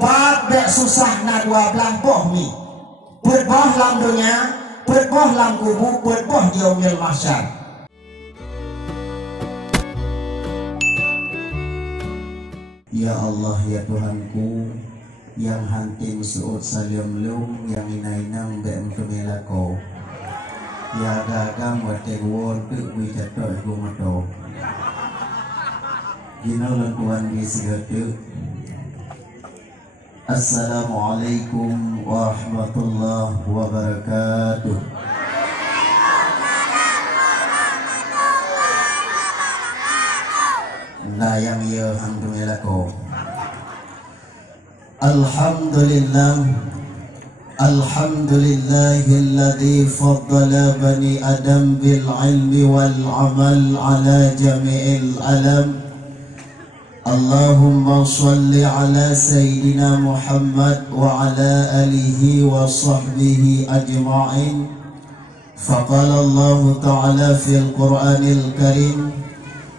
bab bek susah na dua belah boh mi. Put boh lam dunia, put boh lam kubu, put boh di yaumil mahsyar. Ya Allah ya Tuhanku, yang hantim suut salim lum, yang inainang bek mkemelako. Ya gagam wategwon tu wijatoy gumato. Ginalan Tuhan bisgatu. Assalamualaikum warahmatullahi wabarakatuh. Nah yang ya alhamdulillah ko. Alhamdulillah. Alhamdulillahilladzi faddala bani Adam bil ilmi wal amal ala jami'il alam. Allahumma salli ala Sayyidina Muhammad wa ala alihi wa sahbihi ajma'in. Faqala Allah Ta'ala fil Qur'anil Karim,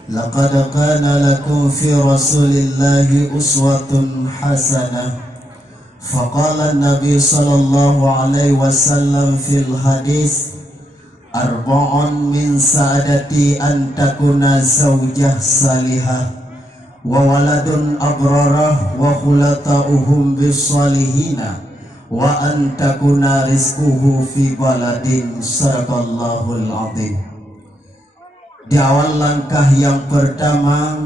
laqad kana lakum fi Rasulillahi uswatun hasanah. Faqala Nabi sallallahu alaihi wasallam fil hadis, arba'un min sa'adati an takuna zawjah salihah wa waladun abrarah wa khulata'uhum bisalihina wa an takuna rizquhu fi baladin. Sadaqallahul azim. Di awal langkah yang pertama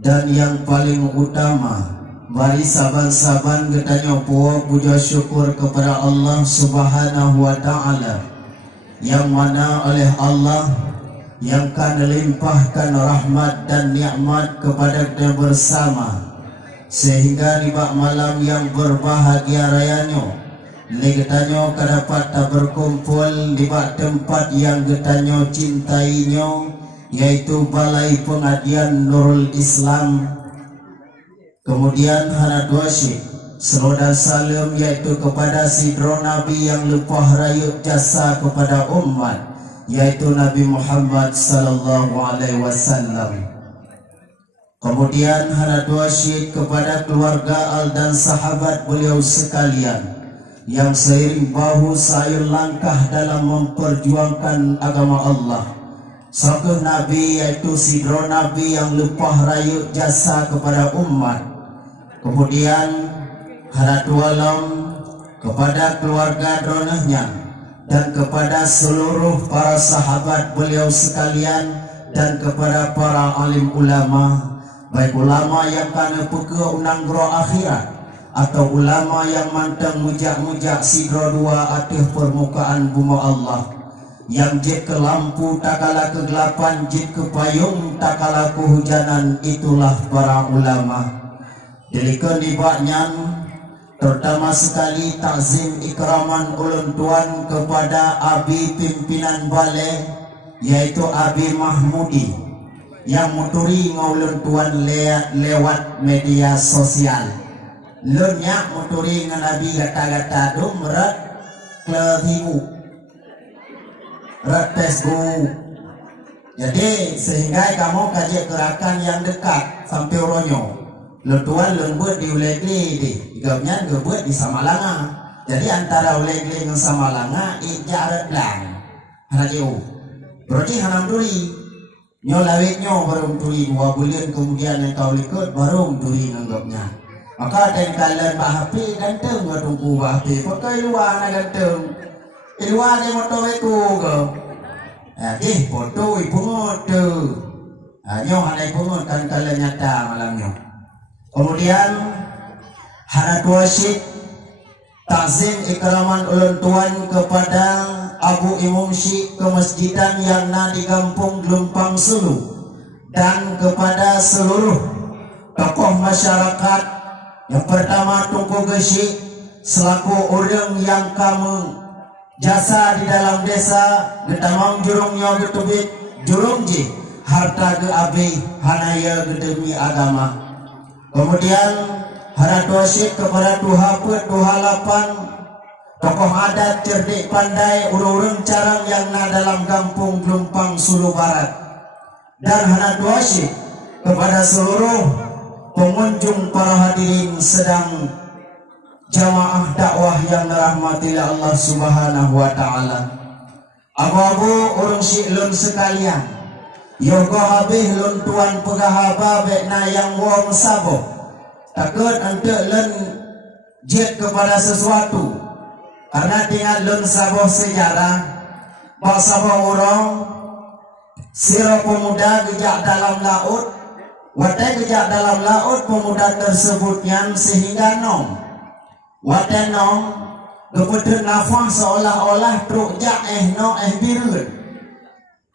dan yang paling utama, mari saban-saban kita nyopo puja syukur kepada Allah Subhanahu wa Ta'ala, yang mana oleh Allah yang kan limpahkan rahmat dan nikmat kepada kita bersama, sehingga di malam yang berbahagia rayanya kita dapat berkumpul di tempat yang kita cintainya, yaitu Balai Pengadian Nurul Islam. Kemudian hana dua syik selodan salam yaitu kepada sidro Nabi yang lepah rayut jasa kepada umat, yaitu Nabi Muhammad sallallahu alaihi wasallam. Kemudian hana dua syik kepada keluarga al dan sahabat beliau sekalian yang seiring bahu sayur langkah dalam memperjuangkan agama Allah. Satu Nabi yaitu sidro Nabi yang lepah rayut jasa kepada umat. Kemudian haratu alam kepada keluarga dronahnya dan kepada seluruh para sahabat beliau sekalian dan kepada para alim ulama, baik ulama yang kana peke unang gro akhirat atau ulama yang mantang mujak-mujak sidro dua atas permukaan bumi Allah, yang jid ke lampu tak kala kegelapan, jid ke payung tak kala kehujanan, itulah para ulama. Dilikan dibaknya terutama sekali takzim ikraman ulun tuan kepada Abi pimpinan balai, yaitu Abi Mahmudi, yang muturi ngulun tuan lewat media sosial. Lunyak muturi dengan Abi gata-gata dum rat kelatibu rat Facebook. Jadi sehingga kamu kaji gerakan yang dekat sampai ronyo. Lutuan lembut di Ulegli di gabnya ngebut di Samalanga. Jadi antara Ulegli dengan Samalanga ijarat lang hana jauh. Berarti hanam turi nyolawitnya baru turi 2 bulan kemudian yang kau likut baru turi nanggapnya. Maka ada yang kalian bahapi ganteng ngatungku bahapi pakai luar na ganteng luar dia moto itu ke foto ibu moto nyo ada ibu moto kan kalian nyata malamnya. Kemudian hana tuasyik takzim ikraman ulun tuan kepada Abu Imam Syik kemasjidan yang na di Kampung Gelumpang Sulu, dan kepada seluruh tokoh masyarakat. Yang pertama Tungku Gesyik selaku orang yang kamu jasa di dalam desa getamang jurungnya getubit jurung ji harta ge abi hanaya gedemi agama. Kemudian hana tuasyik kepada tuha put tuha lapan tokoh adat cerdik pandai urung-urung carang yang na dalam Kampung Gelumpang Sulu Barat, dan hana tuasyik kepada seluruh pengunjung para hadirin sedang jamaah dakwah yang dirahmati Allah Subhanahu wa taala. Abu-abu urang syilun sekalian, yoga habis lun tuan pegahaba bekna yang wong sabo. Takut untuk lun jet kepada sesuatu. Karena tinggal lun sabo sejarah, bak sabo orang siro pemuda gejak dalam laut. Watai gejak dalam laut pemuda tersebutnya sehingga nom. Watai nom kepada nafas seolah-olah truk jak no birun.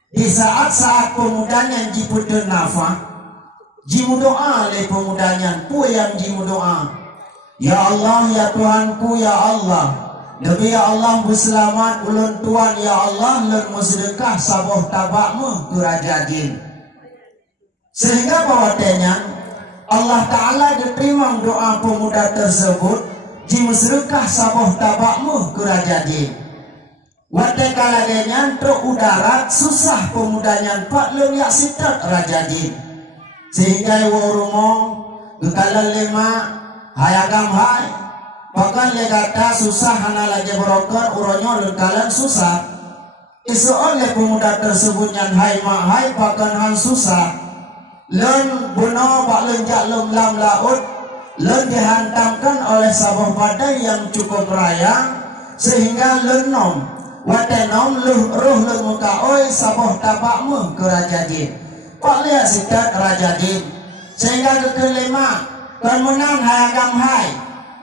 Di saat-saat pemudanya jipuda nafas, jimu doa oleh pemudanya, pu yang jimu doa. Ya Allah, ya Tuhanku, ya Allah. Nabi ya Allah berselamat ulun Tuhan, ya Allah lun musdekah saboh tabakmu ke Raja Jin. Sehingga bahwatanya Allah Ta'ala diterima doa pemuda tersebut jimu sedekah saboh tabakmu ke Raja Jin. Watai kalaganya truk udara susah pemudanya pak lun yak sitat Raja Jin. Sehingga warumong gekalan lima hayagam hai bahkan legata susah hana lagi berokor uronyo lekalan susah. Isu oleh pemuda tersebut yang hai mak hai bahkan han susah. Lun buno bak lun jak lum lam laut, lun dihantamkan oleh sabuh badai yang cukup raya sehingga lun nom watai nom roh lun muka oi sabuh tabakmu ke Raja Jin. Pak lihat sikat Raja Jin sehingga kelima kemenang hayagam hai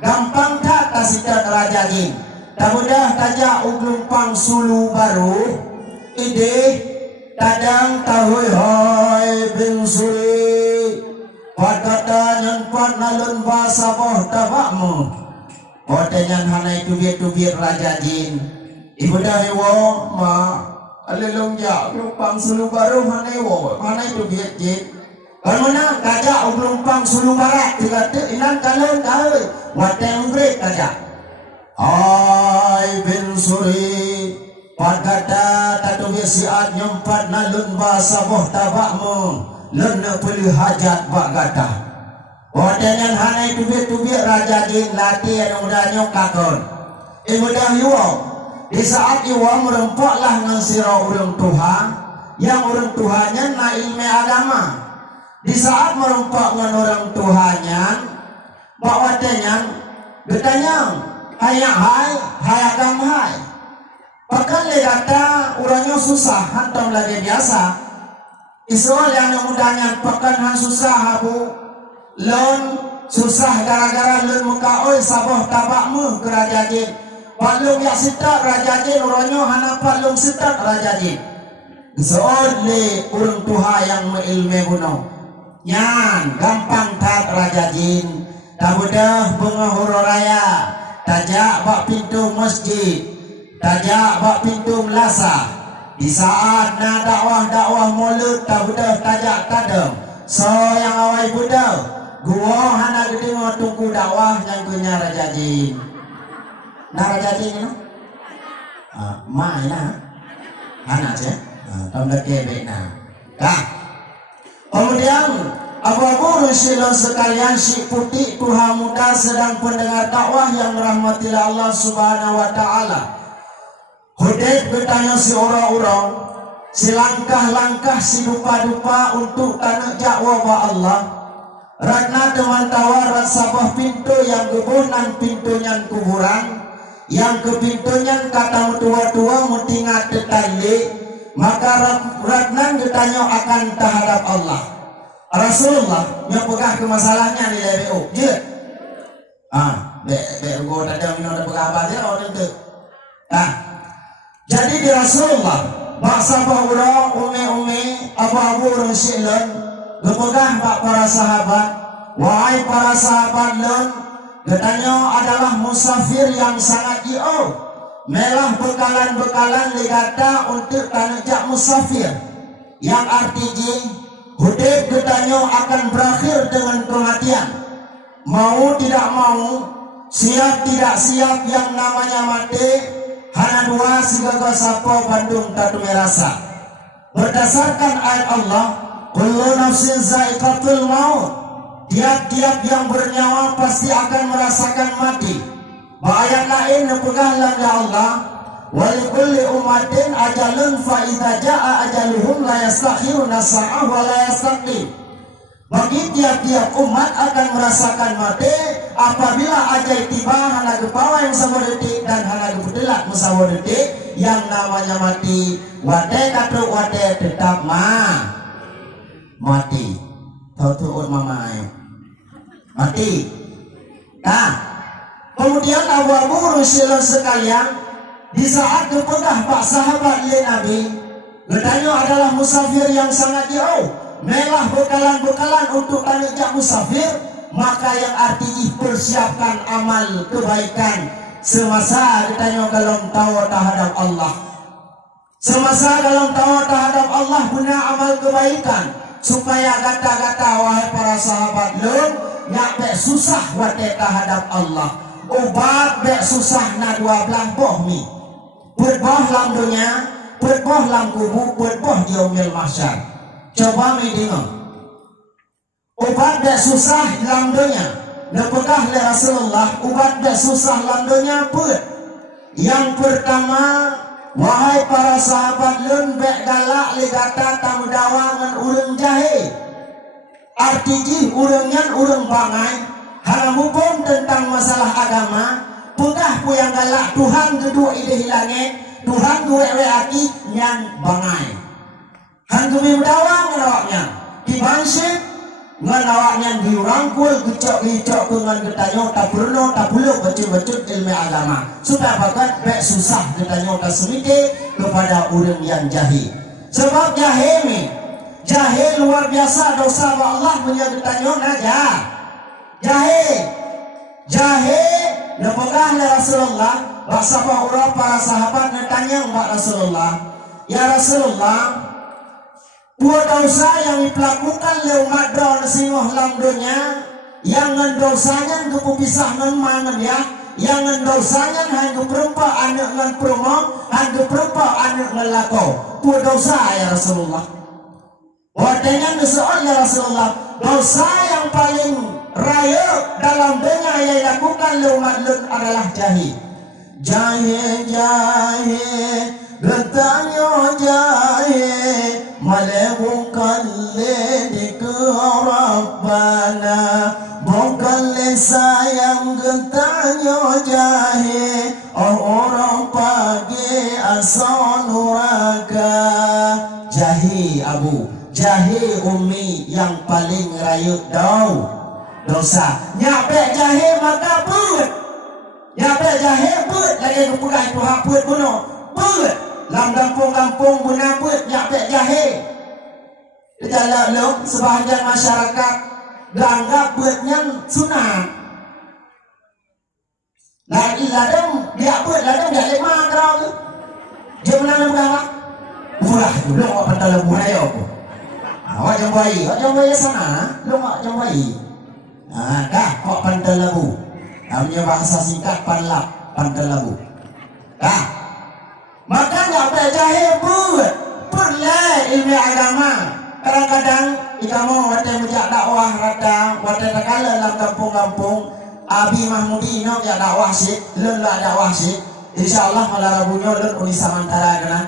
gampang tak sikat Raja Jin. Tak mudah tajak uglumpang sulu baru ide kadang tahu hai bin suri padata nyempat nalun bahasa boh tabakmu otenyan hanai tubir-tubir Raja Jin. Ibu dahiwo ma alilung jak lumpang sulu baru hanai wo hanai tubir jin karena kajak lumpang sulu barat dikata inan kalon kahoi wateng grek kajak hai bin suri padata tatu siat nyempat nalun bahasa boh tabakmu lena peli hajat bak gata wadanyan hanai tubir-tubir Raja Jin latih yang mudahnya kakon ibu dahiwo. Di saat iwa merempaklah dengan sirah orang Tuhan yang orang Tuhannya na ilmu agama. Di saat merempak dengan orang Tuhannya bakwatanya bertanya hayak hai hayagam hai. Bahkan legata orangnya susah hantam lagi biasa. Isoal yang mudahnya bahkan han susah habu lon susah gara-gara lon muka oi saboh tabakmu ke Raja Jin. Paklung yak sitak Raja Jin orangnya hana paklung sitak Raja Jin. Soal le urang Tuhan yang mengilmu bunuh. Yan gampang tak Raja Jin. Tak mudah pengahuro raya. Tajak bak pintu masjid. Tajak bak pintu melasa. Di saat na dakwah mulut tak mudah tajak kadang. So yang awal budak. Gua hana gede mau tunggu dakwah yang punya Raja Jin. Nah Raja Jin itu, mana? Anak je, tahun lagi na. Kah? Kemudian abu-abu Rasulullah sekalian si putih Tuhan muda sedang pendengar dakwah yang rahmatilah Allah Subhanahu Wa Taala. Hudayb bertanya si orang-orang, si langkah-langkah si dupa-dupa untuk tanah jakwa Allah. Ratna teman tawar sabah pintu yang kebunan pintunya kuburan. Yang kepintunya kata tua-tua mutingat tetali maka ratnan ditanya akan terhadap Allah. Rasulullah yang pegah ke masalahnya di LBO je go tadi minum ada pegah apa dia orang itu jadi di Rasulullah baksa bahura ume abu-abu orang syilun gepegah bak para sahabat wahai para sahabat lun katanya adalah musafir yang sangat jauh. Melah bekalan-bekalan ligata untuk tanajak musafir. Yang artinya Hudayb katanya akan berakhir dengan kematian. Mau tidak mau, siap tidak siap yang namanya mati. Hana dua sigaga sapa Bandung tatu merasa. Berdasarkan ayat Allah, kullu nafsin za'iqatul maut. Tiap-tiap yang bernyawa pasti akan merasakan mati. Ayat lain nepegahlah ya Allah, walikulli ummatin ajalun fa idza jaa ajaluhum la yastakhiruna sa'ah wa la yastaqdim. Bagi tiap-tiap umat akan merasakan mati apabila ajal tiba hana gepawa yang sama detik dan hana gebedelak musawa detik yang namanya mati. Wate katruk wate tetap mati. Tahu tuh mama ayo. Mati. Nah, kemudian Abu Rasulullah sekalian, di saat kepegah Pak sahabat li Nabi, getanya adalah musafir yang sangat jauh, melah bekalan-bekalan untuk tanijak musafir, maka yang artinya persiapkan amal kebaikan semasa getanya dalam tawa terhadap Allah. Semasa dalam tawa terhadap Allah guna amal kebaikan supaya kata-kata wahai para sahabat lum nyak susah wate terhadap Allah. Ubat bek susah na 12 boh mi. Berboh lam dunia, berboh lam kubu, berboh di yaumil mahsyar. Coba mi dengar. Ubat bek susah lam dunia. Lepegah le Rasulullah, ubat bek susah lam dunia pun. Yang pertama, wahai para sahabat lun bek galak le kata tamu dawangan urang jahe. Artinya urangnya urang bangai. Hana hukum tentang masalah agama, pegah pu yang galak Tuhan kedua ide hilangnya, Tuhan dua aki yang bangai. Han kami berdawang ngelawaknya, dibansip ngelawaknya diurangkul, gecok-gecok dengan getanya tak perlu tak buluk betul-betul ilmu agama. Supaya bakat bek susah getanya tak semite kepada orang yang jahil. Sebab jahil ni, jahil luar biasa dosa Allah punya getanya naja. Jahe nepegah le Rasulullah, basapa urang para sahabat nanya mbak Rasulullah, ya Rasulullah, dua dosa yang dilakukan le umat daun singoh lam dunia, yang dosanya kepisah ngan mangan ya, yang dosanya hanya perempa anak ngan promo, hanya perempa anak ngan lako, dua dosa ya Rasulullah. Wadanya soal ya Rasulullah, dosa yang paling raya dalam dunia yang dilakukan oleh umat Lut adalah jahil. Jahil, getanya jahil, malebungkan le ke Rabbana, bukan le sayang getanya jahil, orang pagi asal nuraka. Jahil abu, jahil umi yang paling raya dosa. Nyapek jahil maka put. Nyapek jahil put. Lagi kepudah itu hak put bunuh. Put. Dalam kampung-kampung guna put. Nyapek jahil. Kita lalu sebahagian masyarakat beranggap putnya sunat. Lagi ladang dia put. Ladang dia lima kerau tu. Dia menang berapa? Murah tu. Lu awak pantai lembu raya aku. Awak jam bayi. Awak jam bayi sana. Lu awak jam bayi. Dah kok pantai labu. Namanya bahasa singkat panlap, pantai labu. Dah. Maka nyampe jahil buat perlai ilmu agama. Kadang-kadang ikamu wate mejak dakwah rata, wate takala dalam kampung-kampung. Abi Mahmudi no ya dakwah sih, lun lah dakwah sih. Insyaallah malah rabunya lun unisa mantara kena.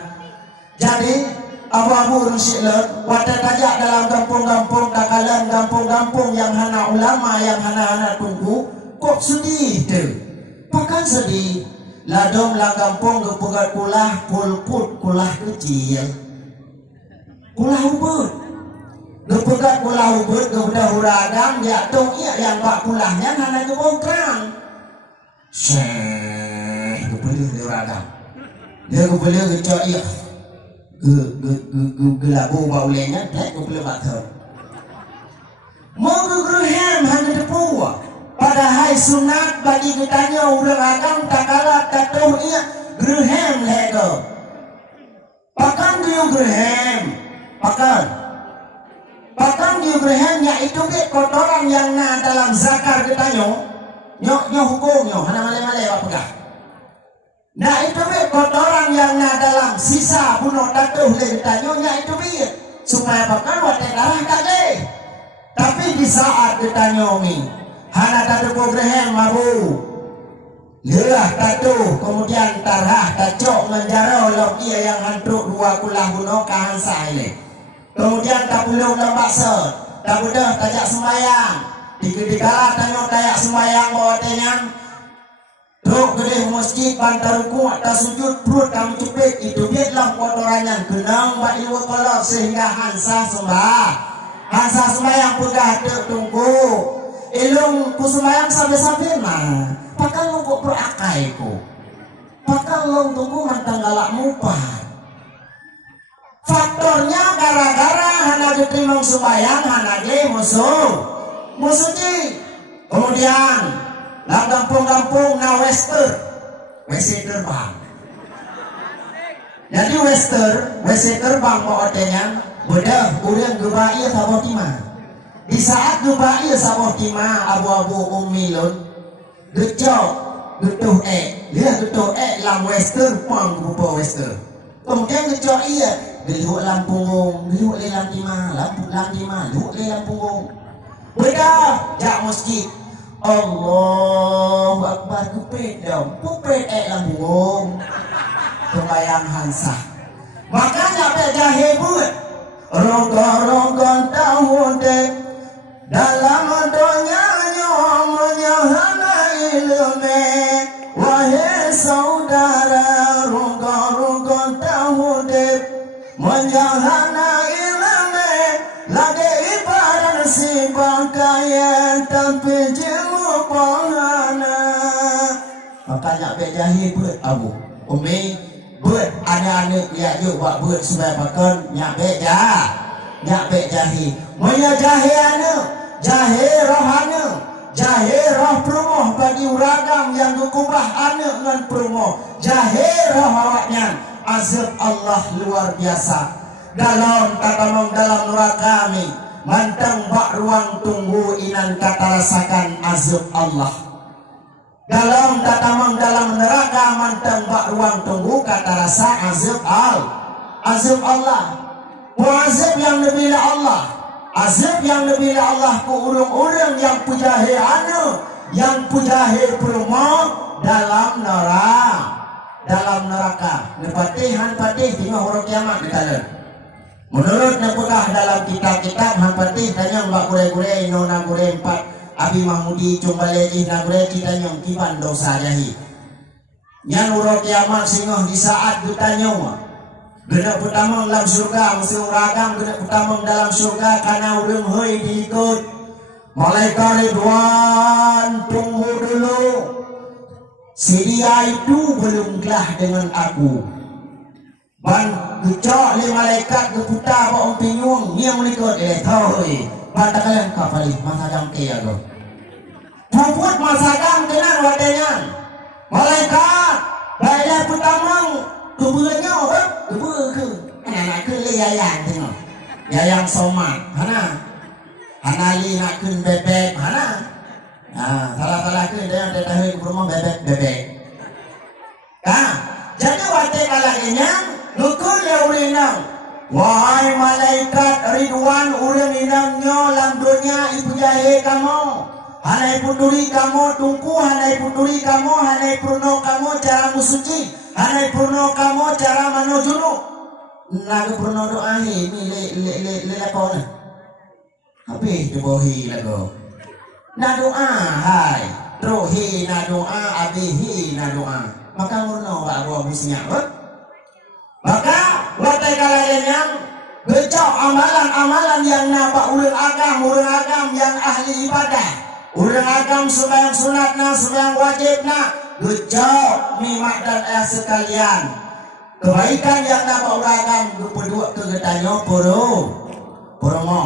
Jadi abu-abu rusik lun, wadah tajak dalam kampung-kampung, takalan kampung-kampung yang hana ulama, yang hana-hana tunggu, kok sedih tu? Pakan sedih. Ladong lah kampung kepegat kulah, pulput kulah kecil. Kulah ubud. Kepegat kulah ubud, kepegat huragan, dia tong iya yang bak kulahnya hana kebongkrang. Kepelih dia huragan. Dia kepelih kecok iya. Gelabu baulenya tak kepala bater. Mau geruhem hanya depuwa. Padahal sunat bagi kitanya urang agam takala tatuh ia geruhem lego. Pakan dia geruhem, pakan dia geruhem iaitu ke kotoran yang na dalam zakar kitanya. Nyok hukumnya hana male-male apa pegah. Nah itu be kotoran yang na dalam sisa bunuh datuh ditanya itu be supaya bakal wate darah kage. Tapi di saat ditanya mi hana tadu progrem mabu Lerah tatu, kemudian tarah tacok menjara lok ia yang hantruk dua kulah bunuh kahansa ini. Kemudian tak pulung lembaksa, tak budah tajak sembayang. Dikala tanyok tayak sembayang bawa tenyang. Truk gede masjid bantar ruku atas sujud perut kamu cepet itu biarlah kotorannya genang bak iwa kolok sehingga hansa sembah. Hansa sembayang pegah tunggu. Ilung ku sembayang sampai-sampai mah. Pakal lo kok berakai ku. Pakal lo tunggu mantang galak mupat. Faktornya gara-gara hana diterima sembayang hana je musuh ji. Kemudian lang gampung-gampung na wester terbang. Jadi wc terbang mau otenya bedah urang gebai sabot timah. Di saat gebai sabot timah abu-abu umilun gecok getuh getuh lang wester pang rupa wester. Kemudian gecok iya geluk lampung geluk le timah lampu timah geluk le lampung. Bedah jak masjid Allahu Akbar kupet dong kupet lampung sembayang hansa. Makanya bejahe buat rongga-rongga tahun dek dalam donya nyomnya hana ilme wahai saudara rongga-rongga tahun dek menyahana ilme lagi ibarat si bangkayan tapi jemu pohana. Makanya bejahe buat abu umi buat anak-anak lihat yuk buat buat supaya makan nyak bek jahe moya jahe anak jahe rohana jahe roh perumoh bagi uragam yang kukubah anak dengan perumoh jahe roh awaknya azab Allah luar biasa dalam tatamong dalam neraka kami mantang bak ruang tunggu inan kata rasakan azab Allah dalam tatamang dalam neraka mantang bak ruang tunggu kata rasa azab Allah azab yang lebih Allah azab yang lebih Allah ku urung-urung yang pujahe anu yang pujahe perumah dalam neraka nepatih han patih tengok huruf kiamat ditala menurut nepekah dalam kitab-kitab han patih tanya mbak gure-gure nona gure 4 Abi Mahmudi cumbaleji nagre kita nyong kiban dosa jahi. Nyan uro kiamat singoh di saat ditanya. Genak pertama dalam surga mesti uragam genak pertama dalam surga karena urang hoi diikut. Malaikat Ridwan tunggu dulu. Si dia itu belum gelah dengan aku. Ban gecok le malaikat geputar bawa pinyung dia menikut tahu pada kalian kapali masa jangke ya go. Puput masakan kenan wadanya malaikat baiklah pertama kebulannya apa kebu ke anak ke le yayang tengok yayang somat hana li nak kun bebek hana salah ke dia ada tahu ke rumah bebek jadi wate kalanya nukul ya ulinang wahai malaikat Ridwan urang inangnya lamdonya ibu jahe kamu hanai punduri kamu tungku hanai punduri kamu hanai purno kamu cara musuci hanai purno kamu cara manujunu lagu purno doa ini le lakona habis dibohi lagu na doa hai rohi na doa abihi na doa maka murno pak abu abusnya maka watai kalian becok amalan-amalan yang nampak urang agam yang ahli ibadah urang agam sembahyang sunatna sembahyang wajibna becok mimak dan ayah sekalian kebaikan yang nampak urang agam kedua kegetanyo poromo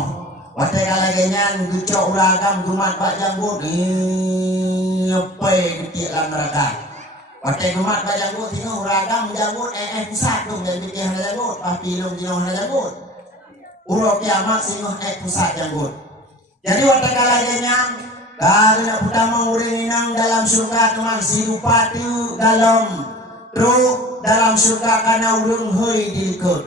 watai kalian becok urang agam gumat pak janggut nyepai ketik lan neraka watai gumat pak janggut tengok urang agam janggut pusat dong dan bikin hana janggut tapi long jino hana janggut urang kiamat singoh pusat janggut jadi watai kalian karena pertama urinang dalam surga teman si upati dalam truk dalam surga karena urung hoi diikut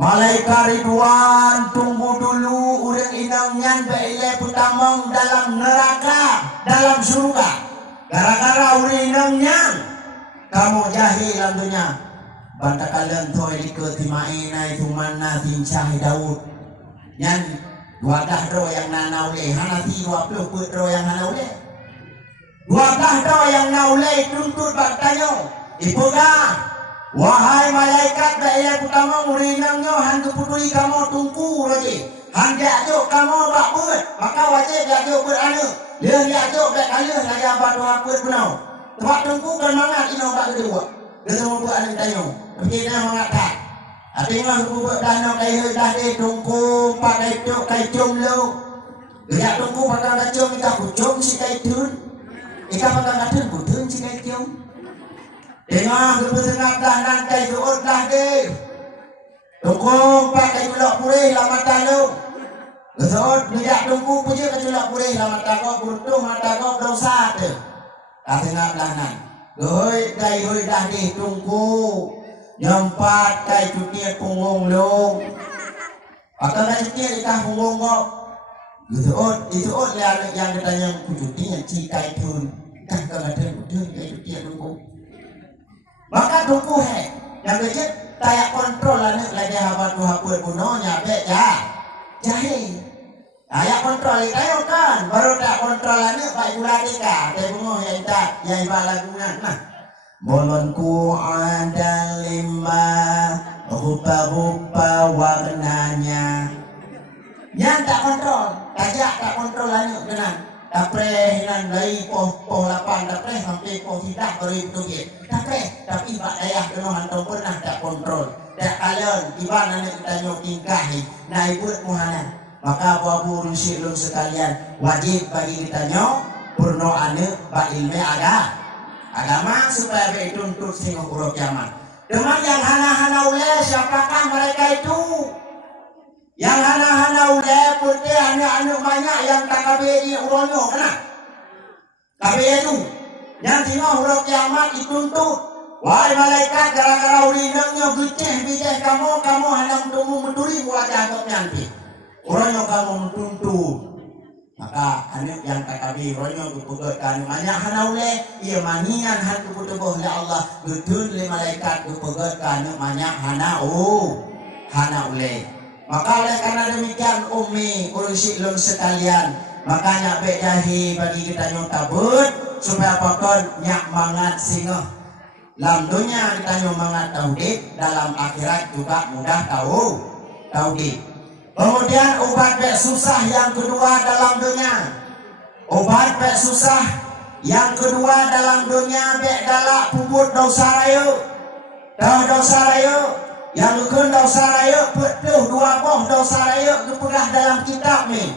malaikat Ridwan tunggu dulu urang inang nyan beile pertama dalam neraka dalam surga Gara-gara urinangnya kamu jahil dalam dunia. Banta kalian toy dike timain nai tumana tincah Daud. Yang wadah do yang nanaule hanati 20 put do yang nanaule. 12 do yang naule tuntut baktanyo. Ipoga wahai malaikat daya pertama urinangnya han keputui kamu tungku lagi. Han diajuk kamu bak put, maka wajib diajuk beranu. Dia diajuk bak kalian lagi apa do put punau. Tempat tungku kan mangat ino bak kedua. Dia semua buat anu tanyo. Begini mengatakan, tapi mah buat danau kayu dah di tungku pakai cuk kai cum lu. Dia tungku pakai cum kita kucum si kai tun. Ika pakai katun kutun si kai cum. Tengah berpetengah dah nan kai tuut dah di. Tungku pakai culak purih lama talu. Betul, dia tungku punya keculak purih lama takok beruntung mata kok dosa tu. Tak tengah belanan. Goi kai goi dah di tungku. Nyempat kai cutia punggung lu. Pakai kai cutia ikah punggung kok. Itu yang katanya kucuti yang cikai tun. Kah kadang kudun kai cutia tungku. Maka tungku yang kecil tayak kontrol anak lagi habat hapur punonya beja. Jahil. Tayak kontrol ikayo kan. Baru tak kontrol anak baik bulan ika. Tay bungo yang tak yang balagungan. Nah. Bolonku ada 5 rupa-rupa warnanya. Yang tak kontrol, tajak tak kontrol anak tenang. Dapre hinan dari poh 8 dapre sampai poh tidak beri betul. Tapi bak ayah kena hantar pernah tak kontrol. Tak kalian tiba anak kita nyok tingkahi naik buat muhana. Maka babu rusik lun sekalian wajib bagi kita nyok purno anak bak ilmu agama supaya dituntut sehingga huruf kiamat. Dengan yang hana-hana ule siapakah mereka itu? Yang hana-hana ule putih anak-anak banyak yang tak kabeh uronyo kena. Kabeh itu yang tengok huruf kiamat dituntut. Wahai malaikat gara-gara urinangnya biceh kamu hendak tunggu menduri wajah kau nanti. Uronyo kamu mentuntut. Maka anak yang takabi ronyo kepugot kan banyak hanaule ia manian han keputuh ya Allah betul le malaikat kepugot kan banyak hanaule. Maka oleh karena demikian ummi urusi lun sekalian makanya bedahi bagi kita nyong tabut supaya pokon nyak mangat singa dalam dunia kita nyong mangat tauhid dalam akhirat juga mudah tahu tauhid. Kemudian obat bek susah yang kedua dalam dunia. Obat bek susah yang kedua dalam dunia bek galak puput dosa rayu. Dah dosa rayu. Yang kekun dosa rayu petuh 2 boh dosa rayu kepegah dalam kitab ni.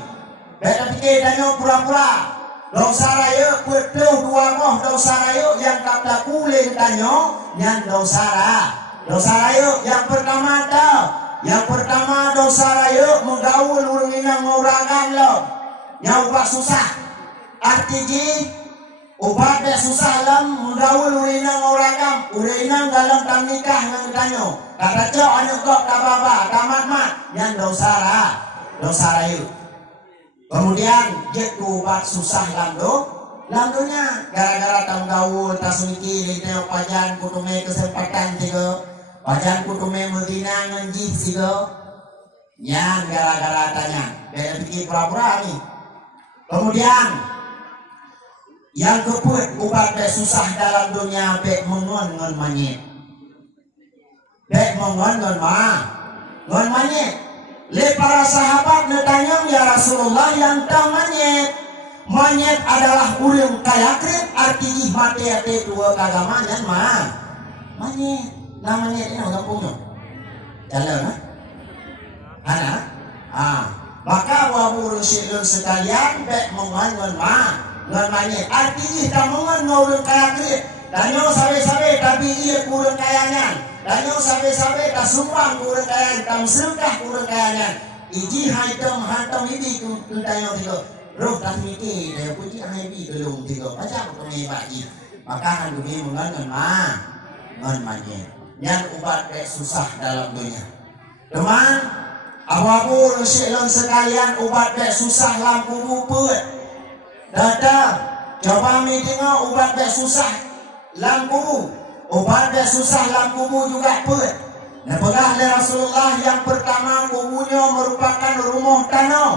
Bek fikir danyo pura-pura. Dosa rayu petuh 2 boh dosa rayu yang tak lakuin danyo yang dosa rayu. Dosa rayu yang pertama dah. Yang pertama dosa rayu menggaul urunginang nguragan lo. Yang ubat susah. Artinya ubat dia susah lam menggaul urunginang nguragan. Urunginang dalam tamnikah nang tanyo. Kata cok anu kok kababa tamat mat yang dosa rayu. Kemudian jet ubat susah lamdonya gara-gara tam gaul tasmiki diteo pajan kutume kesempatan tiga. Wajan kutume Medina nganjih sigo. Yang gara-gara tanya. Dia pikir pura-pura ni. Kemudian yang keput ubat bek susah dalam dunia bek mengon ngon manyet. Bek mengon ngon manyet. Le para sahabat netanya ya Rasulullah yang tang manyet. Manyet adalah urang kaya krip arti mati ate dua kagamanyan manyet. Namanya ini orang kampungnya jalan anak maka wabur silun sekalian bek mengan ngan manyet artinya tak mengan ngurung kaya krit danyo sabe-sabe tapi iya kurang kayanya danyo sabe-sabe tak sumpang kurang kayanya tak serkah kurang kayanya iji haitam ini kuntanyo tiga roh tak mikir dia puji haibi gelung tiga macam kami bagi maka han dumi mengan ngan manyet yang ubat bek susah dalam dunia. Teman, awabu silon sekalian ubat bek susah lampu buput. Dada, Coba mi tengok ubat bek susah lam kubur. Ubat bek susah lam kubur juga pet. Nah, pegah oleh Rasulullah yang pertama kuburnya merupakan rumah tanah.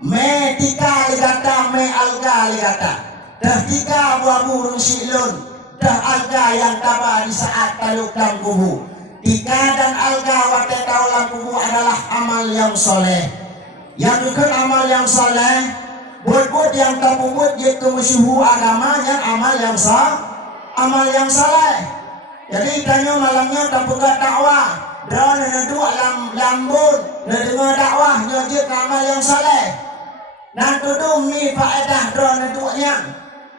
Me tika ligata, me alga ligata. Dah tika abu-abu rungsilun. Dah alga yang taba di saat taluk dalam kubur. Tika dan alga waktu tahu dalam kubur adalah amal yang soleh. Yang ikut amal yang soleh, buat-buat yang tak buat iaitu musuh agama yang amal yang amal yang soleh. Jadi tanya malamnya tak buka dakwah, dah neduk lambun, dengar dakwah dia amal yang soleh. Nak tudung ni faedah dah neduknya.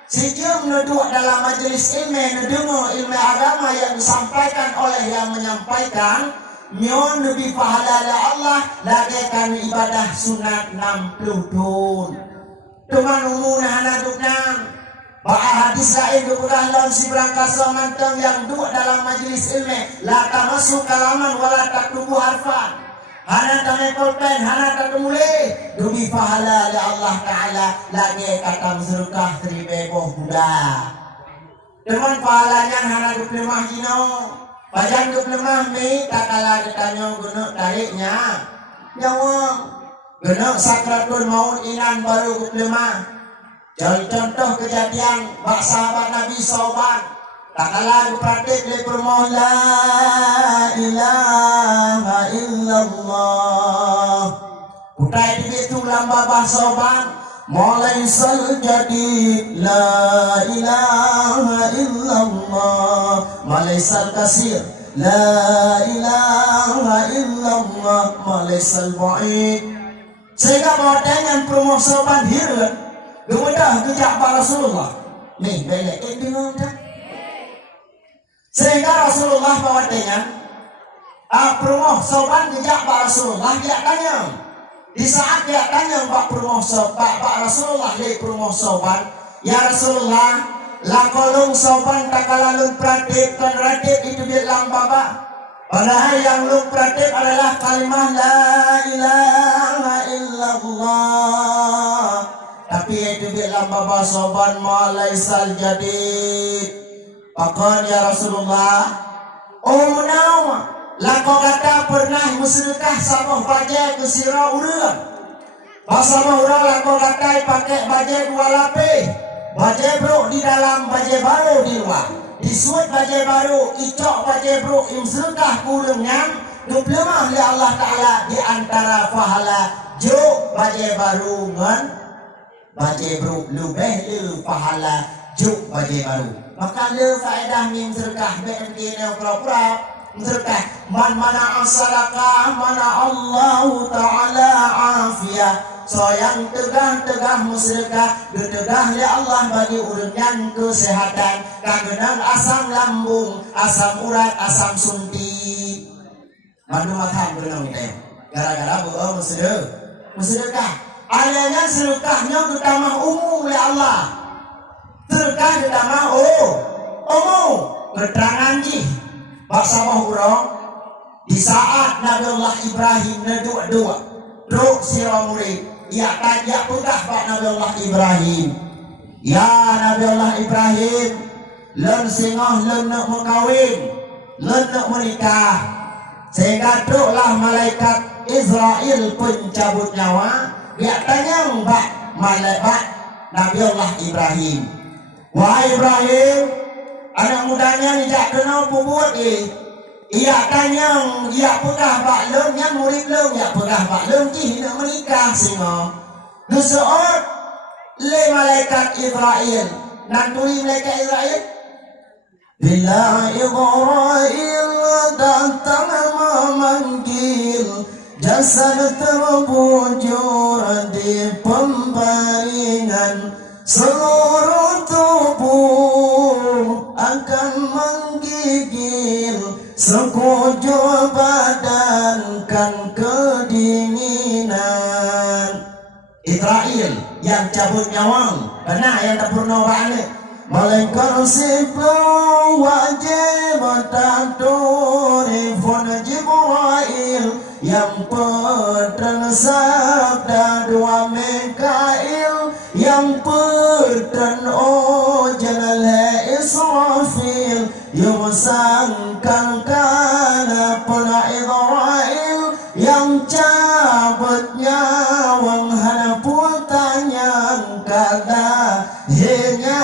Sejum neduk dalam majlis ilmu, dengar ilmu agama yang disampaikan oleh yang menyampaikan, nyon lebih pahala Allah lagi kan ibadah sunat 60 tahun. Tuhan umum hana duknan. Bahawa hadis lain kemudahan lawan si berangkasa mantang yang duduk dalam majlis ilmu la tak masuk kalaman wala tak tubuh harfan. Hana tak mekol pen, hana tak temulih. Demi pahala oleh Allah Ta'ala lagi kata sedekah 1000 budak. Dengan pahalanya hana duk lemah jino. Pajan duk lemah mi tak kalah ditanya guna tariknya. Nyawang guna sakratul maut inan baru duk lemah. Jadi contoh kejadian bak sahabat Nabi Sauban. Tak kalah dipraktik di permoh la ilaha illallah. Kutai di itu lambah Sauban. Mulai jadi la ilaha illallah. Mulai kasir la ilaha illallah. Mulai ba'id. Sehingga bawa dengan permoh Sauban hirat. Kemudian kejap pak Rasulullah. Nih, belek dengar tak? Sehingga Rasulullah bawa dengan permoh Sauban kejap pak Rasulullah. Dia tanya. Di saat dia tanya pak permoh Sauban, pak Rasulullah dari permoh Sauban, ya Rasulullah, lakolung Sauban tak kalalun pratik kan ratik itu di dalam baba. Padahal yang lu pratik adalah kalimah la ilaha illallah. Tapi itu bilang baba Sauban malaisal jadid. Pakan ya Rasulullah. Oh menawa. Lako kata pernah musyrikah sabah bajet ke sirah urang. Pasabah urang lako kata pakai bajet 2 lapis. Bajet bro di dalam, bajet baru di luar. Disuat bajet baru, icok bajet bro. Musyrikah kurangnya. Duplemah oleh Allah Ta'ala di antara pahala. Jo bajet baru ngan. Baje bro lebih le pahala juk baje baru. Maka le faedah min sedekah BMK ne pura-pura sedekah man mana asalakah mana Allah Taala afiyah. So yang tegah-tegah musyrikah tegah ya Allah bagi urang yang kesehatan kagenan asam lambung, asam urat, asam suntik. Manu makan berenang itu. Gara-gara beueum musyrikah. Adanya sedekahnya utama umum oleh Allah. Sedekah utama umum. Keterangan jih. Bahasa mahurang. Di saat Nabi Allah Ibrahim neduk-duk. Duk sirah murid. Ya tajak putah Pak Nabi Allah Ibrahim. Ya Nabi Allah Ibrahim. Len singah len nak mengkawin. Len nak menikah. Sehingga duklah malaikat Israel pencabut nyawa. Dia tanya malaikat Nabi Allah Ibrahim. Wahai Ibrahim, anak mudanya ni tak kenal buat ni. Ia tanya, ia pegah bak lem yang murid lem, ia pegah bak lem ki nak menikah singa. Nusuat le malaikat Israel. Nanturi malaikat Israel. Bila Israel datang memanggil, jasad terbujur di pembaringan, seluruh tubuh akan menggigil, sekujur badan kan kedinginan. Israel yang cabut nyawang, benar yang tak pernah balik. Malaikat siplau wajib tatur ifon Jibril yang pedang sabda 2 Mikail yang pedang dan janganlah Israfil Yusangkan kana pula Israel yang cabut nyawang hanapun tanyang kada hingga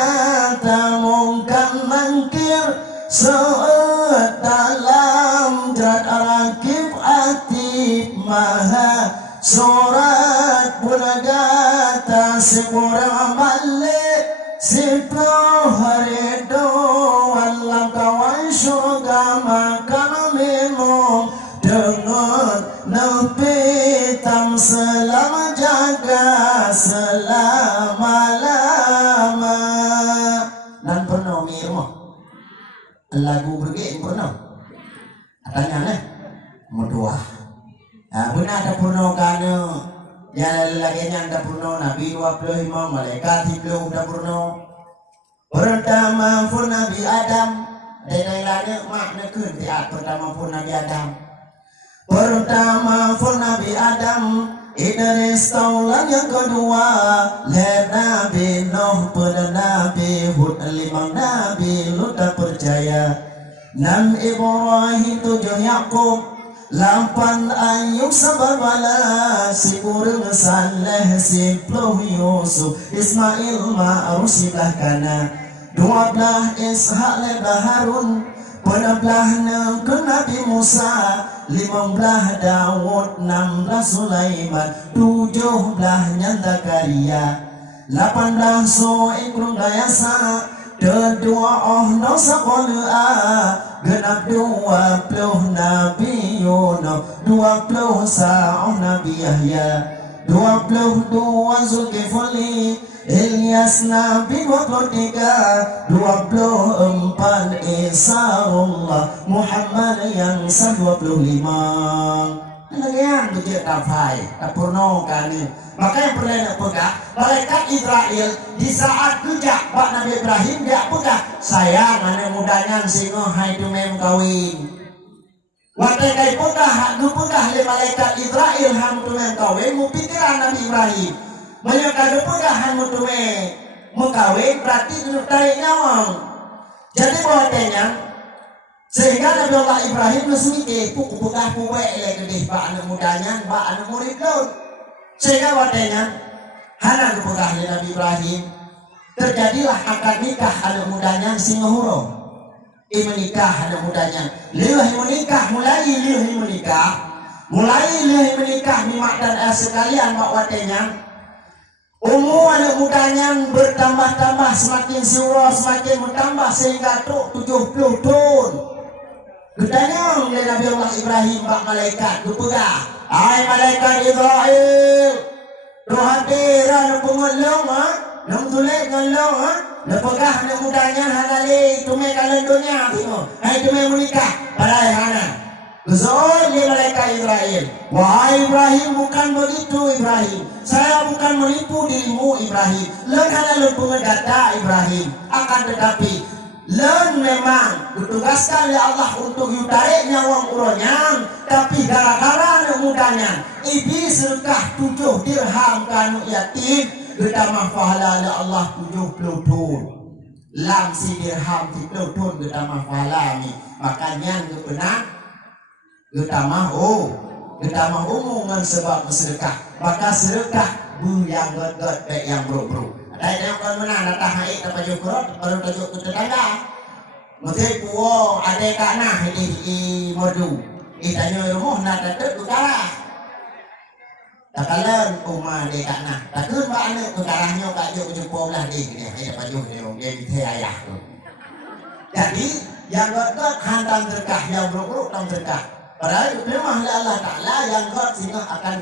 tamungkan mangkir seut dalam jerat rakib atib maha surat punagata sepura balik sepuluh hari doan lam kawan syurga makan minum dengan nepi tam selama jaga selama-lama. Dan pernah mirmo lagu bergeng pernah katanya mudua benar ada purno kana yang lagi ada purno Nabi 25 malaikat 30 ada purno pertama pun Nabi Adam dan lain makna kerja pertama pun Nabi Adam pertama pun Nabi Adam Idris taulan yang kedua Nabi Nuh pada Nabi Hud 5 Nabi Lut percaya 6 Ibrahim 7 Yaqub 8 Ayub sabar bala 10 Saleh 10 Yusuf Ismail Ma'ruf 11 kana 12 Ishaq lebah Harun 14 ke Nabi Musa 15 Daud 16 Sulaiman 17 Zakaria 18 So'ikrun Dayasa kedua dosa qala genap 20 Nabi Yunus 20 Sa'ah Nabi Yahya 22 Zulkifli Ilyas Nabi 23 24 Isarullah Muhammad yang 25 Nangyan bejek tafai Kapurno kani maka yang perlu nak pegang malaikat Israel di saat kejak Pak Nabi Ibrahim dia pegang sayang mana mudanya singo hai tu mem kawin waktu kai pegang du pegang le malaikat Israel ham tu mem kawin mu pikiran Nabi Ibrahim menyaka du pegang ham tu mem kawin berarti du tarik nyawang jadi bahwatanya sehingga Nabi Allah Ibrahim nesmike puku pegang puwe le gede Pak anak mudanya Pak anak murid laut sehingga wadanya hana kepegah Nabi Ibrahim terjadilah akad nikah anak mudanya Singohuro menikah anak mudanya liuh menikah mulai menikah mimak dan sekalian mak wadanya umur anak mudanya bertambah-tambah semakin surah semakin bertambah sehingga 70 tahun gedanya oleh Nabi Allah Ibrahim mak malaikat kepegah ay malaikat Israel rohatira pengolong nang tulis ngolong lepegah na mudanya halali tume kalen dunia tino ay tume menikah padai hana Zul li malaikat Israel wahai Ibrahim bukan begitu Ibrahim saya bukan menipu dirimu Ibrahim len hana lu pengedata Ibrahim akan tetapi len memang ditugaskan oleh Allah untuk tarik nyawang uronya tapi gara-gara mudanya ibi sedekah 7 dirham kanu yatim gedamah pahala oleh Allah 70 tahun lam si dirham 70 tahun gedamah pahala ni makanya benar gedamah umungan sebab sedekah maka sedekah bu yang god baik yang bro ada yang kan mana datang hai apa jukurot baru tajuk ke tetangga mesti puo ada kana di modu itanya rumah nak tetep ukara takalan rumah de kana takun ba ane ukarahnya kak juk jumpa lah di ni ada baju ni orang dia di ayah tu jadi yang god hantam sedekah yang bro tam sedekah padahal memang Allah Taala yang god sehingga akan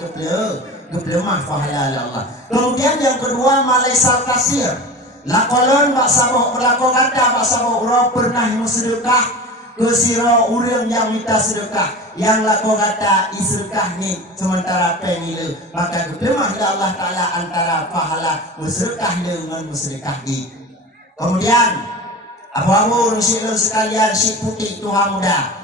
geblemah pahala Allah. Kemudian yang kedua malaisal kasir. Lakolon bak sabok berlaku kata bak sabok ura pernah sedekah ke siro urang yang minta sedekah. Yang laku kata isedekah ni sementara pengil. Maka geblemah Allah Taala antara pahala sedekah dengan sedekah di. Kemudian abu-abu rusilun sekalian si putih Tuhan muda.